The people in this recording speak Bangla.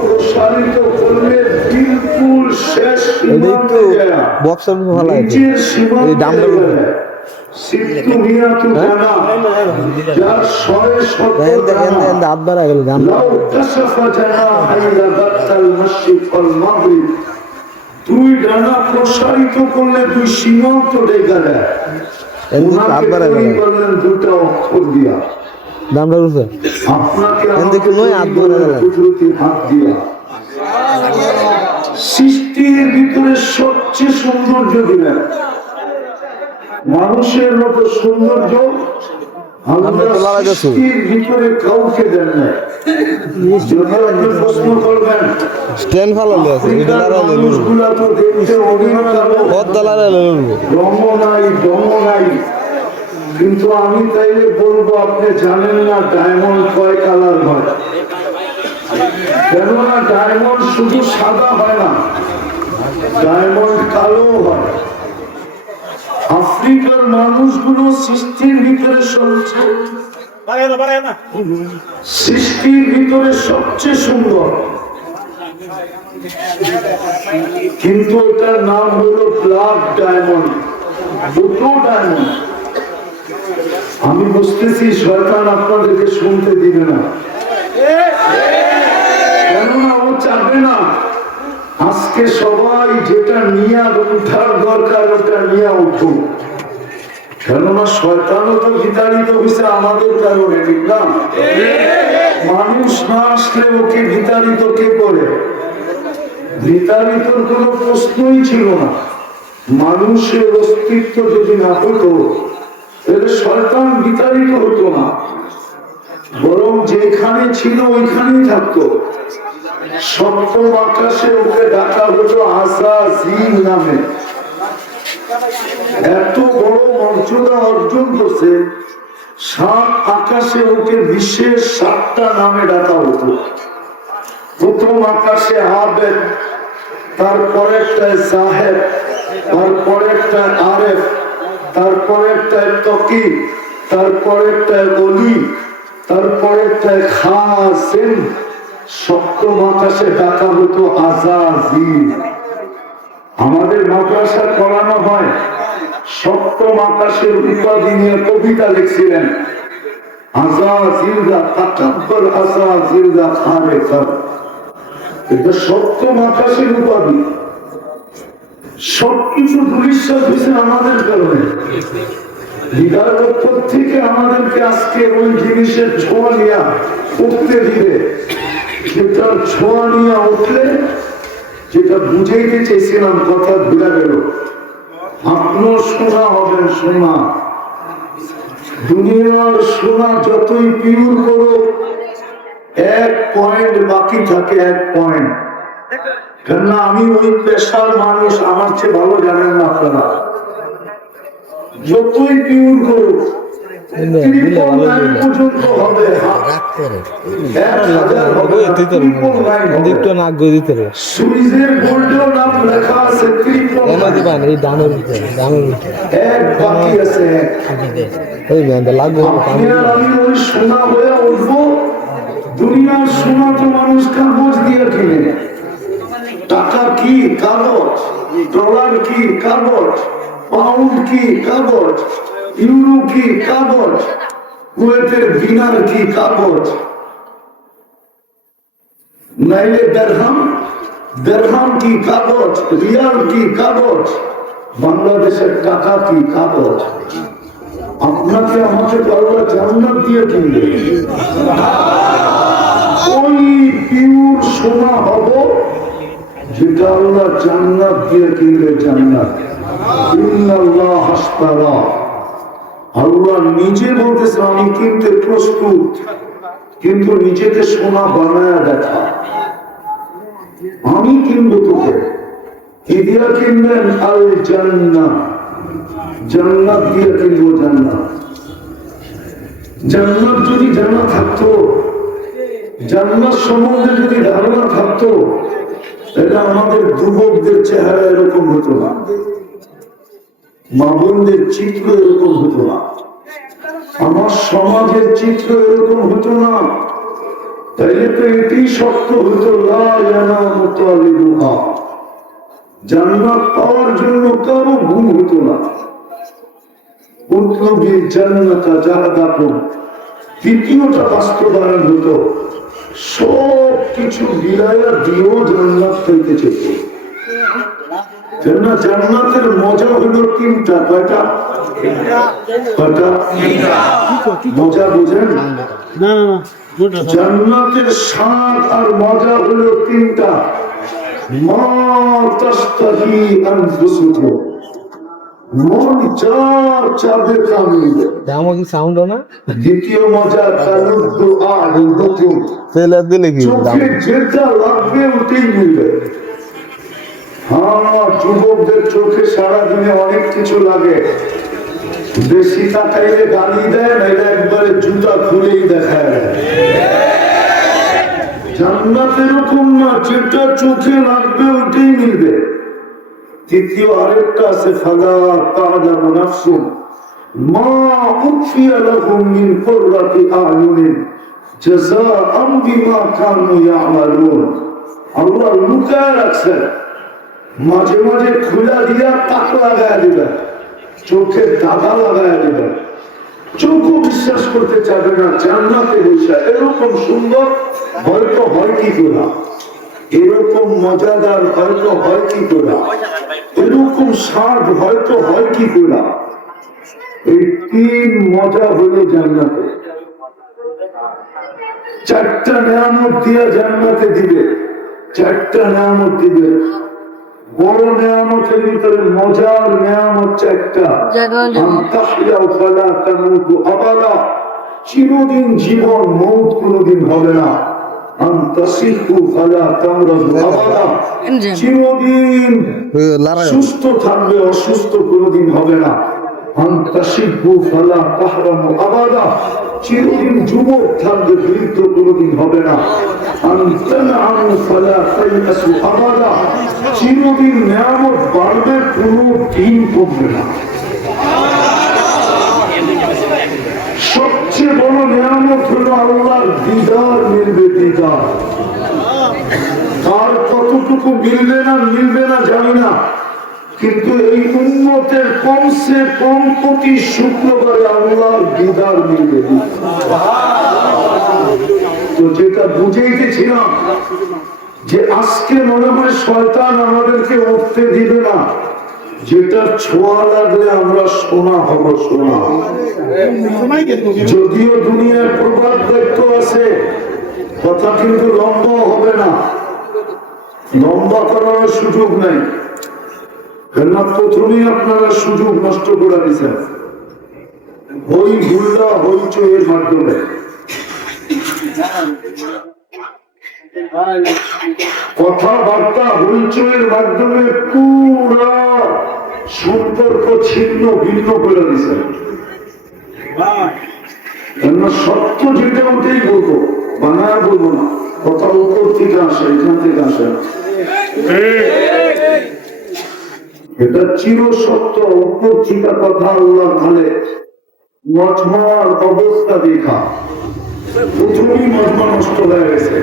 প্রসারিত করলে বিলকুল শেষ বক্সের ভালো আছে এই দামটা দুই ডানা প্রসারিত করলে দুই সীমান্ত রেখা দেয় দুটা অক্ষর দিয়া সৃষ্টির ভিতরে সবচেয়ে সৌন্দর্য দিলেন মানুষের মতো সৌন্দর্য ভিতরে কাউকে দেন না। প্রশ্ন করবেন মানুষগুলা তো দেখতে রঙ নাই দম নাই, কিন্তু আমি তাইলে বলবো আপনি জানেন না ডায়মন্ড কয় কালার হয়। কেননা ডায়মন্ড শুধু সাদা হয় না, ডায়মন্ড কালো হয়। আফ্রিকার মানুষগুলো সৃষ্টির ভিতরে সবচেয়ে সুন্দর, কিন্তু ওটার নাম হলো ব্ল্যাক ডায়মন্ড, দুটো ডায়মন্ড। আমি বুঝতেছি শয়তান আপনাদেরকে শুনতে দিবে না, কেননা ও চাবে না আজকে সবাই যেটা নিয়ে উঠার দরকার ওটা নিয়ে উঠুক। কেননা শয়তানও তো বিতাড়িত হয়েছে আমাদের কারণে, ঠিক না? মানুষ না আসলে ওকে বিতাড়িত কে করে? বিতাড়িতর কোন প্রশ্নই ছিল না। মানুষের অস্তিত্ব যদি না হতো তাহলে শয়তান বিতাড়িত হতো না, বরং যেখানে ছিল ওইখানেই থাকতো। সপ্তম আকাশে ওকে ডাকা হতো আযাযীল নামে। এত বড় মর্যাদা অর্জন করছে, সাত আকাশে ওকে বিশেষ 7টা নামে ডাকা হতো। প্রথম আকাশে আবেদ, তারপরে একটা জাহেদ, তারপরে একটা আরেফ, তারপরে একটা তকি, তারপরে একটা ওলি, তারপরে একটা খাসিম। সপ্তম আকাশে ডাকা হতো আযাযীল। আমাদের মাদ্রাসায় পড়ানো হয়, সপ্তম আকাশের উপাধি নিয়ে কবিতা লিখছিলেন, আযাযীলরা তাকাব্বাল আযাযীলরা খারে কর। এটা সপ্তম আকাশের উপাধি। সবকিছু দুলিশ্বাস হয়েছে আমাদের কারণে। হৃদয়ের উপর থেকে আমাদেরকে আজকে ওই জিনিসের ছোঁয়া নিয়ে উঠতে দিবে, যেটার ছোঁয়া নিয়ে উঠলে যেটা বুঝাইতে চেয়েছিলাম কথা ভুলে গেল। আপনার সোনা হবেন সোনা, দুনিয়ার সোনা যতই পিউর করো 1 পয়েন্ট বাকি থাকে, 1 পয়েন্ট। কেননা আমি ওই পেশার মানুষ, আমার চেয়ে ভালো জানেন না আপনারা। যতই পিউর করো পর্যন্ত হবে সুইজের গোল্ডেও নাম লেখা আছে, সোনা হয়ে উঠবো। দুনিয়ার সোনা তো মানুষ কাগজ দিয়ে কিনে। টাকা কি? কাগজ। ডলার কি? কাগজ। পাউন্ড কি? কাগজ। ইউরো কি? কাগজ। কুয়েতের দিনার কি? কাগজ। নাইলে দিরহাম, দিরহাম কি? কাগজ। রিয়াল কি? কাগজ। বাংলাদেশের টাকা কি? কাগজ। আপনাকে আমাকে আল্লাহ জান্নাত দিয়ে কিনবে। ওই পিওর সোনা হব যেটা আল্লাহ জান্নাত দিয়ে কিনবে। জান্নাত ইন্নাল্লাহ হাসতারা, আল্লাহ নিজে বলতেছে আমি কিনতে প্রস্তুত, কিন্তু নিজেকে সোনা বানায় দেখা। আমি কিনবো তোকে। কি দিয়া কিনবেন? আল জান্নাহ, জান্নাত দিয়ে কিনবো। জান্নাত, জান্নাত যদি জানা থাকতো, জান্নাত সম্বন্ধে যদি ধারণা থাকতো, এটা আমাদের যুবকদের চেহারা এরকম হতো না, মা বোনদের চিত্র এরকম হতো না, আমার সমাজের চিত্র এরকম হতো হতো না, তাইলে তো এটি শর্ত হতো লা ইয়ানামু তালিবুহা, জান্নাত পাওয়ার জন্য কারো ঘুম হতো না। উতলুবিল জান্নাতা জাহাদাকুম, দ্বিতীয়টা বাস্তবায়ন হতো, সব কিছু বিলায়া দিয়েও জান্নাত পাইতে চেত। জান্নাতের মজা হলো তিনটা। কয়টা? মজা বুঝেন? জান্নাতের স্বাদ আর মজা হলো তিনটা। মা তাশতাহি আনফুসুকুম, মন চার চাঁদে কামিয়ে। সাউন্ড না। দ্বিতীয় মজা তালুদ্দু আ'ইনুকুম, চোখে যেটা লাগবে ওটাই মিলবে। হ্যাঁ, যুবকদের চোখে সারাদিনে অনেক কিছু লাগে, বেশি তাকাইলে গালি দেয়, নাইলে একবারে জুতা খুলেই দেখায়। জান্নাত এরকম না, যেটা চোখে লাগবে ওটাই মিলবে। তৃতীয় আরেকটা আছে, ফালা তা'লামু নাফসুন মা উখফিয়া লাহুম মিন কুররাতি আ'য়ুনিন জাযাআন বিমা কানু ইয়া'মালুন। আল্লাহ লুকায় রাখছেন, মাঝে মাঝে খুলা দিয়া তাক লাগায় দিবে, চোখে দাগা লাগায় দিবে, চোখও বিশ্বাস করতে চাবে না। জান্নাতে বসে এরকম সুন্দর হয়তো হয় কি করে, এরকম মজাদার হয়তো হয় কি করে, এরকম স্বাদ হয়তো হয় কি করে। এই তিন মজা হলো জান্নাতে। চারটা নিয়ামত দিয়া জান্নাতে দিবে, চারটা নিয়ামত দিবে। বড় নিয়ামতের ভিতরে মজার নিয়ামত চারটা। চিরদিন জীবন, মৌত কোনদিন হবে না। চিরদিন সুস্থ থাকবে, অসুস্থ কোনদিন হবে না। চিরদিন যুবক থাকবে, বৃদ্ধ কোনদিন হবে না। চিরদিন নিয়ামত বাড়বে, কোনো দিন কমবে না। সবচেয়ে বড় নিয়ামত হলো আল্লাহর দিদার মিলবে, দিদার। তার কতটুকু মিলবে না জানি না, কিন্তু এই উম্মতের কমসে কম প্রতি শুক্রবারে আল্লাহর দিদার মিলবে। তো যেটা বুঝেইতেছিলাম যে আজকে মনে হয় শয়তান আমাদেরকে উঠতে দিবে না, যেটা ছোঁয়া লাগলে আমরা সোনা হব, সোনা। যদিও দুনিয়ার প্রবাদ বাক্য আছে, কথা কিন্তু লম্বা হবে না, লম্বা করার সুযোগ নাই। কেননা প্রথমেই আপনারা সুযোগ নষ্ট করে দিচ্ছেন ওই গুল্লা হইচইয়ের মাধ্যমে। কথাবার্তা হইচইয়ের মাধ্যমে পুরা সম্পর্ক ছিন্ন ভিন্ন করে দিচ্ছেন। কেননা সত্য যেটা ওটাই বলবো, বানায় বলবো না। কথা উপর থেকে আসে, এখান থেকে আসে না। এটা চির সত্য, উপর থেকে কথা আল্লাহ ভালে। মজমার অবস্থা দেখা প্রথমেই মজমা নষ্ট হয়ে গেছে।